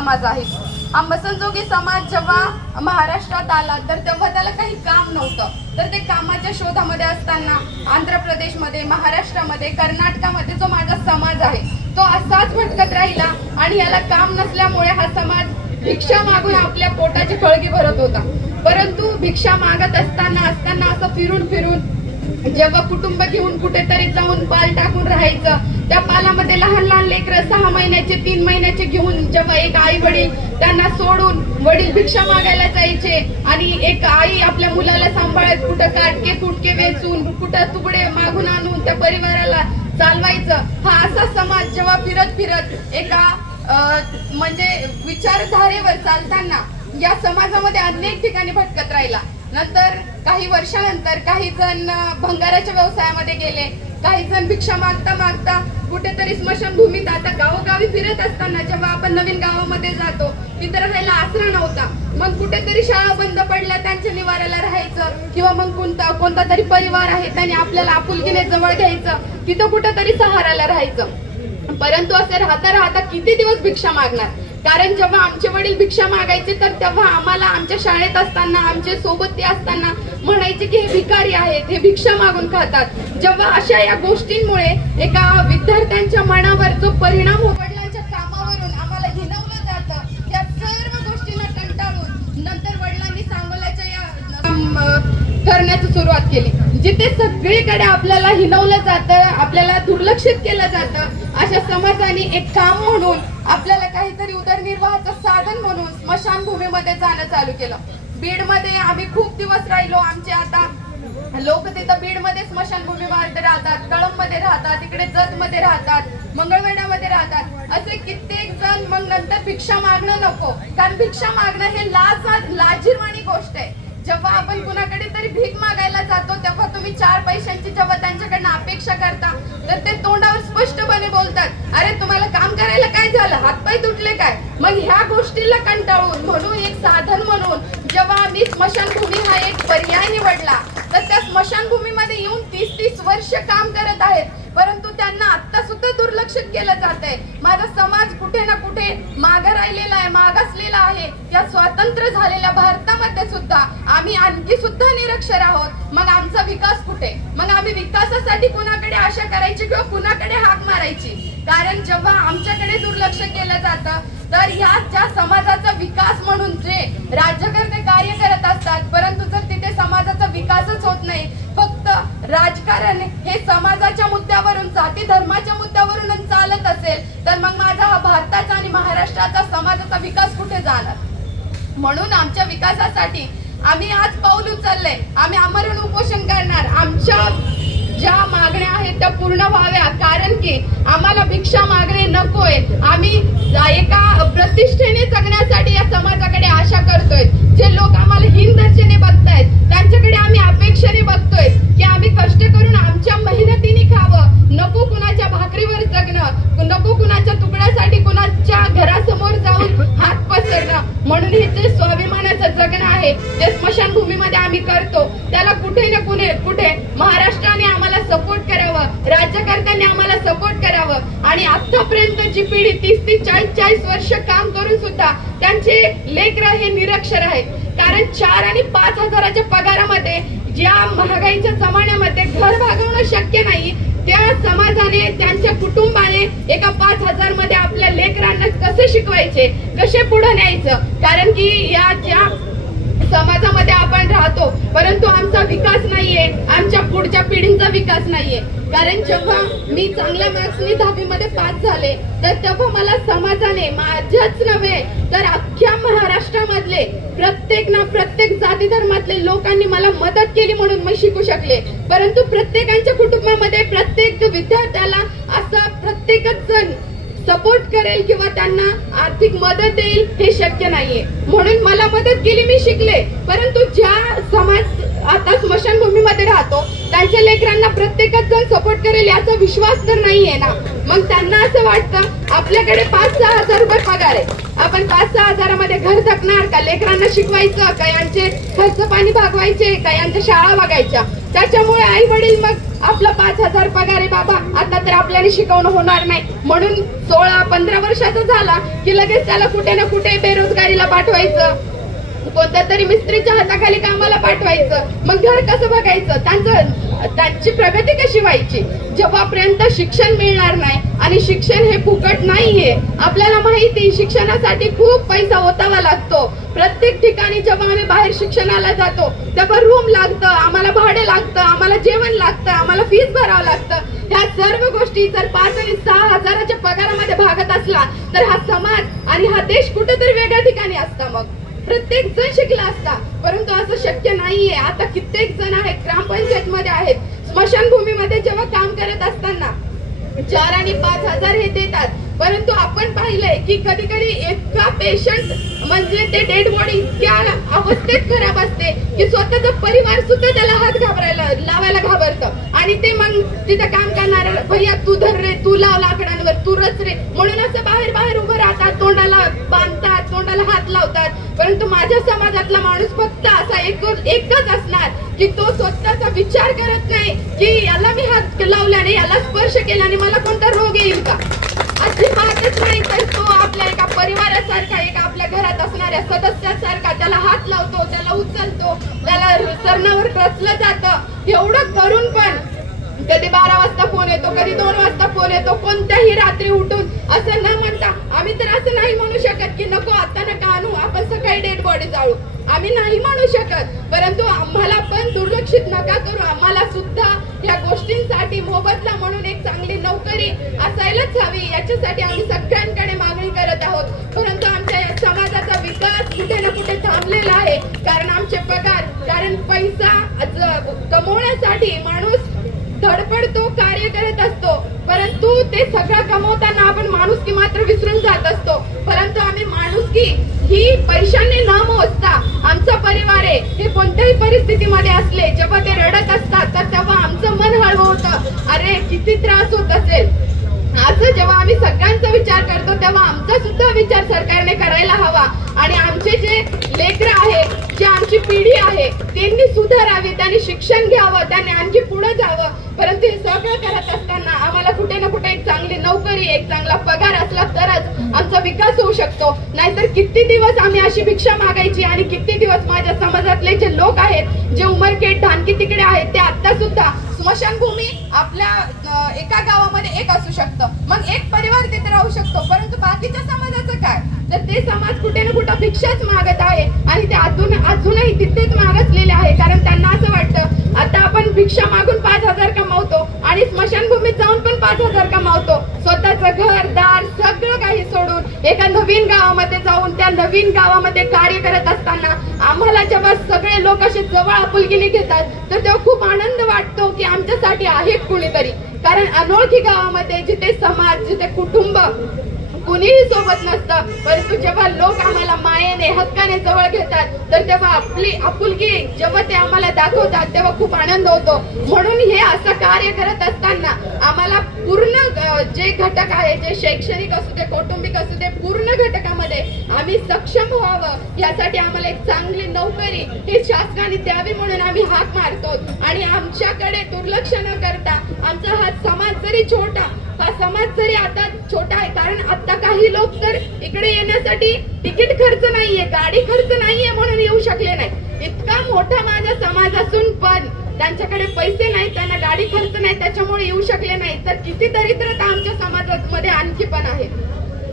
समाज आहे. अंबसंजोगी समाज जेव्हा महाराष्ट्रात आला तर तेव्हा त्याला काही काम नव्हतं. तर ते कामाच्या शोधामध्ये असताना आंध्र प्रदेशमध्ये, महाराष्ट्रामध्ये, कर्नाटकामध्ये जो माझा समाज आहे तो असाच भटकत राहिला आणि याला काम नसल्यामुळे हा समाज भिक्षा मागून आपल्या पोटाची खळगी भरत होता. परंतु भिक्षा मागत असताना असं फिरून जेव्हा कुटुंब घेऊन कुठेतरी जाऊन पाल टाकून राहायचं, त्या पालामध्ये लहान लहान लेकरं 6 महिन्याचे 3 महिन्याचे घेऊन जेव्हा एक आई वडील त्यांना सोडून वडील भिक्षा मागायला जायचे आणि एक आई आपल्या मुलाला सांभाळत कुठं काटके कुटके वेचून कुठं तुकडे मागून आणून त्या परिवाराला चालवायचं, हा असा समाज जेव्हा फिरत एका म्हणजे विचारधारेवर चालताना या समाजामध्ये अनेक ठिकाणी भटकत राहिला. नंतर काही वर्षानंतर काही जण भंगाराच्या व्यवसायामध्ये गेले, काही जण भिक्षा मागता कुठेतरी स्मशानभूमीत, आता गावोगावी फिरत असताना जेव्हा आपण नवीन गावामध्ये जातो तिथे राहायला आसरा नव्हता, मग कुठेतरी शाळा बंद पडल्या त्यांच्या निवाऱ्याला राहायचं किंवा मग कोणता तरी परिवार आहे त्याने आपल्याला आपुलकीने जवळ घ्यायचं, तिथं कुठेतरी सहाराला राहायचं. परंतु असे राहता किती दिवस भिक्षा मागणार? कारण जेव्हा आमचे वडील भिक्षा मागायचे तर तेव्हा आम्हाला आमच्या शाळेत असताना आमचे सोबत ते असताना म्हणायचे की हे भिकारी आहेत, हे भिक्षा मागून खातात. जेव्हा अशा या गोष्टींमुळे एका विद्यार्थ्यांच्या मनावर जो परिणाम वडिलांच्या कामावरून आम्हाला हिणवलं जातं, त्या सर्व गोष्टींना कंटाळून नंतर वडिलांनी सांगोल्याच्या या करण्याची सुरुवात केली, जिथे सगळीकडे आपल्याला हिणवलं जातं, आपल्याला दुर्लक्षित केलं जातं. अशा समाजाने एक काम म्हणून आपल्याला काहीतरी उदरनिर्वाहाचं साधन म्हणून स्मशानभूमीमध्ये जाणं चालू केलं. बीडमध्ये आम्ही खूप दिवस राहिलो. आमचे आता लोक तिथं बीडमध्ये स्मशानभूमीमध्ये राहतात, कळंबमध्ये राहतात, इकडे जतमध्ये राहतात, मंगळवेढ्यामध्ये राहतात. असे कित्येक जण मग नंतर भिक्षा मागणं नको, कारण भिक्षा मागणं हे लाजिरवाणी गोष्ट आहे. जेव्हा आपण कुणाकडे तरी भीक मागायला जातो तेव्हा तुम्ही 4 पैशांची जेव्हा त्यांच्याकडनं अपेक्षा करता तर ते तोंडावर स्पष्टपणे बोलतात, अरे तुम्हाला काम करायला काय झालं, हातपाय तुटले काय? मग ह्या गोष्टीला कंटाळून म्हणून एक साधन म्हणून जेव्हा आम्ही स्मशानभूमी हा एक पर्याय निवडला तर त्या स्मशानभूमीमध्ये येऊन 30-30 वर्ष काम करत आहेत, परंतु त्यांना आता सुद्धा दुर्लक्षित केलं जात आहे. माझा समाज कुठे ना कुठे मागे राहिलेला आहे, मागासलेला आहे. या स्वातंत्र्य झालेल्या भारतामध्ये सुद्धा आम्ही आणखी सुद्धा निरक्षर आहोत. मग आमचा विकास कुठे? मग आम्ही विकासासाठी कुणाकडे आशा करायची किंवा कुणाकडे हाक मारायची? कारण जेव्हा आमच्याकडे दुर्लक्ष केलं जातं तर ह्या ज्या समाजाचा विकास म्हणून जे राज्यकर्ते कार्य करत असतात, परंतु जर तिथे समाजाचा विकासच होत नाही, फक्त राजकारण हे समाजाच्या मुद्द्यावरून, जाती धर्माच्या मुद्द्यावरून चालत असेल तर मग माझा हा भारताचा आणि महाराष्ट्राचा समाजाचा विकास कुठे जाणार? म्हणून आमच्या विकासासाठी आम्ही आज पाऊल उचलले. आम्ही आमरण उपोषण करणार. आमच्या ज्या मागण्या आहेत त्या पूर्ण व्हाव्या, कारण की आम्हाला भिक्षा मागणे नकोय. आम्ही एका प्रतिष्ठेने जगण्यासाठी या समाजाकडे आशा करतोय. जे लोक आम्हाला हीन दर्जाने बघतायत त्यांच्याकडे आम्ही अपेक्षेने बघतोय की आम्ही कष्ट करून आमच्या मेहनतीने खावं, नको कुणाच्या भाकरीवर जगणं, नको कुणाच्या तुकड्यासाठी कुणाच्या घरासमोर जाऊन हात पसरणं. म्हणून हे जे स्वाभिमानाचं जगणं आहे ते स्मशानभूमीमध्ये आम्ही करतो, त्याला कुठे ना कुठे महाराष्ट्राने आम्हाला सपोर्ट करावं, राज्यकर्त्यांनी आम्हाला सपोर्ट करावं. आणि आतापर्यंत जी पिढी 30-30, 40-40 वर्ष काम करून सुद्धा त्यांचे लेकरं हे निरक्षर आहेत. कारण 4 आणि 5 हजाराच्या पगारामध्ये ज्या महागाईच्या जमान्यामध्ये घर भागवणं शक्य नाही, त्या समाजाने त्यांच्या कुटुंबाने एका 5,000 मध्ये आपल्या लेकरांना कसे शिकवायचे, कसे पुढे न्यायचं? कारण की या ज्या समाजामध्ये आपण राहतो परंतु आमचा विकास नाहीये, आमच्या पुढच्या पिढींचा विकास नाहीये. कारण जेव्हा मी चांगल्या मार्क्सनी 10वी मध्ये पास झाले तर तेव्हा मला समाजाने, माझ्याच नव्हे तर अख्ख्या महाराष्ट्रामधले प्रत्येक जाती धर्मातले लोकांनी मला मदत केली म्हणून मी शिकू शकले. परंतु प्रत्येकाच्या कुटुंबामध्ये प्रत्येक विद्यार्थ्याला असा प्रत्येकच जण सपोर्ट करेल किंवा त्यांना आर्थिक मदत देईल हे शक्य नाहीये. म्हणून मला मदत केली, मी शिकले. परंतु ज्या समाज आता स्मशानभूमीमध्ये राहतो त्यांच्या लेकरांना प्रत्येकच जण सपोर्ट करेल याचा विश्वास तर नाहीये ना. मग त्यांना असं वाटतं आपल्याकडे 5-6 हजार रुपये पगार आहे, आपण 5-6 हजारामध्ये घर जगणार का? लेकरांना शिकवायचं का? यांचे खर्च पाणी भागवायचे का? यांच्या शाळा बघायच्या? त्याच्यामुळे आई वडील मग आपला 5,000 पगार आहे बाबा, आता तर आपल्याला शिकवणं होणार नाही म्हणून 16-15 वर्षाचा झाला की लगेच त्याला कुठे ना कुठे बेरोजगारीला पाठवायचं, कोणत्या तरी मिस्त्रीच्या हाताखाली कामाला पाठवायचं. मग घर कसं बघायचं, त्यांची प्रगती कशी व्हायची जेव्हापर्यंत शिक्षण मिळणार नाही. आणि शिक्षण हे फुकट नाहीये, आपल्याला माहिती शिक्षणासाठी खूप पैसा ओतावा लागतो. प्रत्येक ठिकाणी जेव्हा आम्ही बाहेर शिक्षणाला जातो तेव्हा रूम लागतं, आम्हाला भाडे लागतं, आम्हाला जेवण लागतं, आम्हाला फीस भरावं लागतं. ह्या सर्व गोष्टी जर 5 आणि 6 हजाराच्या पगारामध्ये भागत असला तर हा समाज आणि हा देश कुठेतरी वेगळ्या ठिकाणी असता. मग प्रत्येक जण शिकला असता, परंतु असं शक्य नाहीये. आता कित्येक जण आहेत ग्रामपंचायत मध्ये आहेत, स्मशानभूमीमध्ये जेव्हा काम करत असताना 4 आणि 5 हजार हे देतात. परंतु आपण पाहिलंय की कधी कधी एका पेशंट म्हणजे ते डेड बॉडी इतक्या अवस्थेत खराब असते की स्वतःचा परिवार सुद्धा त्याला हात लावायला घाबरतं. आणि ते मग तिथं काम करणार, भैया तू धर रे, तू लाव लाकडांवर, तू रच रे म्हणून असं बाहेर उभं राहतात, तोंडाला बांधतात, तोंडाला हात लावतात. परंतु माझ्या समाजातला माणूस फक्त असा एकच असणार की तो स्वतःचा विचार करत नाही की याला मी हात लावल्याने, याला स्पर्श केल्याने मला कोणता रोग येईल का, अजिबातच नाही. तर तो आपल्या एका परिवारासारखा, एका आपल्या घरात असणाऱ्या सदस्यासारखा त्याला हात लावतो, त्याला उचलतो, त्याला सरणावर रचलं जातं. एवढं करून पण कधी 12 वाजता फोन येतो, कधी 2 वाजता फोन येतो, कोणत्याही रात्री उठून असं न म्हणता. आम्ही तर असं नाही म्हणू शकत की नको आता नका आणू, आपण सकाळी डेड बॉडी जाळू, आम्ही नाही म्हणू शकत. परंतु आम्हाला पण दुर्लक्षित नका करू, आम्हाला सुद्धा या गोष्टींसाठी मोबदला म्हणून एक चांगली नोकरी असायलाच हवी, याच्यासाठी आम्ही सगळ्यांकडे मागणी करत आहोत. परंतु आमच्या या समाजाचा विकास कुठे ना कुठे थांबलेला आहे, कारण आमचे पगार, कारण पैसा कमवण्यासाठी माणूस धडपडतो, कार्य करत असतो, परंतु ते सगळं कमवताना आपण माणुसकी मात्र विसरून जात असतो. परंतु आम्ही माणुसकी ही पैशाने न मोजता, आमचा परिवार आहे हे कोणत्याही परिस्थितीमध्ये असले जेव्हा ते रडत असतात तर तेव्हा आमचं मन हळवं होतं, अरे किती त्रास होत असेल. असं जेव्हा आम्ही सगळ्यांचा विचार करतो तेव्हा आमचा सुद्धा विचार सरकारने करायला हवा. आणि आमचे जे लेकरं आहे, जी आमची पिढी आहे त्यांनी सुधारावी, त्यांनी शिक्षण घ्यावं, त्यांनी आणखी पुढे जावं. परंतु हे सगळं करत असताना आम्हाला कुठे ना कुठे एक चांगली नोकरी, एक चांगला पगार असला तरच आमचा विकास होऊ शकतो. नाहीतर किती दिवस आम्ही अशी भिक्षा मागायची आणि किती दिवस माझ्या समाजातले जे लोक आहेत, जे उमरखेड ढानकी तिकडे आहेत, ते आता सुद्धा स्मशानभूमी आपल्या एका गावामध्ये एक असू शकतं, मग एक परिवार तिथे राहू शकतो, परंतु बाकीच्या समाजाचं काय, तर ते समाज कुठे ना कुठे भिक्षाच मागत आहे आणि ते अजूनही तिथेच मागसलेले आहे. कारण त्यांना असं वाटतं आता आपण भिक्षा मागून 5,000 कमावतो आणि स्मशानभूमीत जाऊन पण 5,000 कमावतो, स्वतःचं घरदार सगळं काही सोडून एका नवीन गावामध्ये जाऊन त्या नवीन गावामध्ये कार्य करत असताना आम्हाला जेव्हा सगळे लोक असे जवळ आपुलकीने घेतात तर तेव्हा खूप आनंद वाटतो की आमच्यासाठी आहे कुणीतरी. कारण अनोळखी गावामध्ये जिथे समाज, जिथे कुटुंब कुणीही सोबत नसतं, परंतु जेव्हा लोक आम्हाला मायेने, हक्काने जवळ घेतात तर तेव्हा आपली आपुलकी जेव्हा ते आम्हाला दाखवतात तेव्हा खूप आनंद होतो. म्हणून हे असं कार्य करत असताना आम्हाला पूर्ण जे घटक आहे, जे शैक्षणिक असू दे, कौटुंबिक असू दे, पूर्ण घटकामध्ये आम्ही सक्षम व्हावं, यासाठी आम्हाला एक चांगली नोकरी हे शासनाने द्यावी म्हणून आम्ही हाक मारतो. आणि आमच्याकडे दुर्लक्ष न करता आमचा हा समाज जरी छोटा, हा समाज जरी आता छोटा आहे, कारण आता काही लोक तर इकडे येण्यासाठी तिकीट खर्च नाहीये, गाडी खर्च नाहीये म्हणून येऊ शकले नाही. इतका मोठा माझा समाज असून पण त्यांच्याकडे पैसे नाही, त्यांना गाडी खर्च नाही, त्याच्यामुळे येऊ शकले नाही. तर किती दरिद्रता आमच्या समाजामध्ये आणखी पण आहे.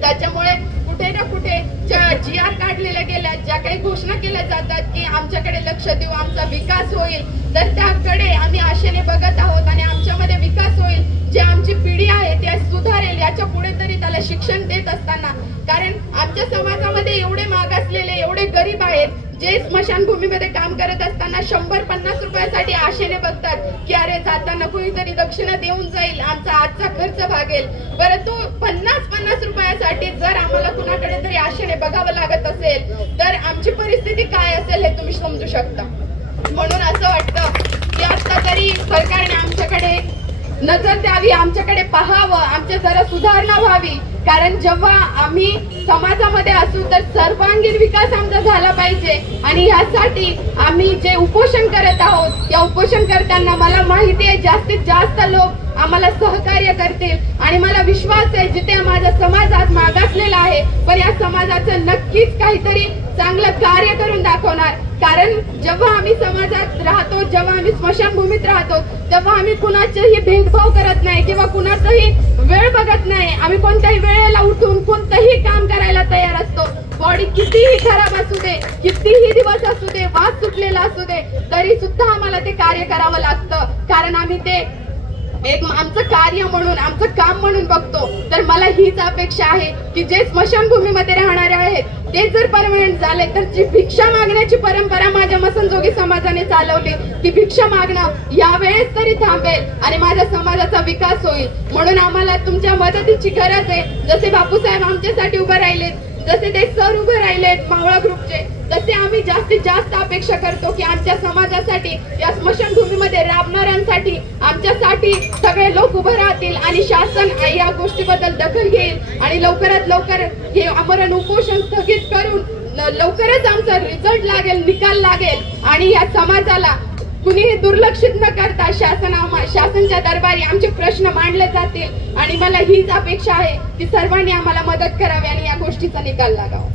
त्याच्यामुळे कुठे ना कुठे GR काढलेल्या गेल्या, ज्या काही घोषणा केल्या जातात की आमच्याकडे लक्ष देऊ, आमचा विकास होईल, तर त्याकडे आम्ही आशेने बघत आहोत आणि आमच्यामध्ये विकास होईल. जे आमची पिढी आहे ती सुधारेल, याच्या पुढे तरी त्याला शिक्षण देत असताना, कारण आमच्या समाजामध्ये एवढे मागासलेले, एवढे गरीब आहेत जे स्मशानभूमीमध्ये काम करत असताना 100-50 रुपयासाठी आशेने बघतात की अरे जाताना कुणीतरी दक्षिणा देऊन जाईल, आमचा आजचा खर्च भागेल. परंतु 50-50 रुपयासाठी जर आम्हाला कुणाकडे तरी आशेने बघावं लागत असेल तर आमची परिस्थिती काय असेल हे तुम्ही समजू शकता. म्हणून असं वाटतं की आता तरी सरकारने आमच्याकडे नजर द्यावी, आमच्याकडे पाहावं, आमच्या जरा सुधारणा व्हावी. कारण जेव्हा आम्ही समाजामध्ये असू तर सर्वांगीण विकास आमचा झाला पाहिजे आणि यासाठी आम्ही जे उपोषण करत आहोत या उपोषण करताना मला माहिती आहे जास्तीत जास्त लोक आम्हाला सहकार्य करतील आणि मला विश्वास आहे जिथे माझा समाज आज मागासलेला आहे पण या समाजाचं नक्कीच काहीतरी चांगलं कार्य करून दाखवणार. कारण जेव्हा आम्ही समाजात राहतो, जेव्हा आम्ही स्मशानभूमीत राहतो, तेव्हा आम्ही कुणाचाही भेदभाव करत नाही किंवा कुणाचाही वेळ बघत नाही. आम्ही कोणत्याही वेळेला उठून कोणतंही काम करायला तयार असतो. बॉडी कितीही खराब असू दे, कितीही दिवस असू दे, वास सुटलेला असू दे, तरी सुद्धा आम्हाला ते कार्य करावं लागतं. कारण आम्ही ते एक आमचं कार्य म्हणून, आमचं काम म्हणून बघतो. तर मला हीच अपेक्षा आहे की जे स्मशानभूमीमध्ये राहणारे आहेत ते जर परमनंट झाले तर जी भिक्षा मागण्याची परंपरा माझ्या मसनजोगी समाजाने चालवली ती भिक्षा मागणं यावेळेस तरी थांबेल आणि माझ्या समाजाचा विकास होईल. म्हणून आम्हाला तुमच्या मदतीची गरज आहे. जसे बापूसाहेब आमच्यासाठी उभे राहिलेत, जसे ते सर उभे राहिलेत मावळा ग्रुपचे, तसे आम्ही जास्तीत जास्त अपेक्षा करतो की आमच्या समाजासाठी, या स्मशानभूमीमध्ये राबणाऱ्यांसाठी, आमच्यासाठी सगळे लोक उभे राहतील आणि शासन या गोष्टीबद्दल दखल घेईल आणि लवकरात लवकर हे आमरण उपोषण स्थगित करून लवकरच आमचा रिझल्ट लागेल, निकाल लागेल आणि या समाजाला कुणीही दुर्लक्षित न करता शासनाच्या दरबारी आमचे प्रश्न मांडले जातील. आणि मला हीच अपेक्षा आहे की सर्वांनी आम्हाला मदत करावी आणि या गोष्टीचा निकाल लागावा.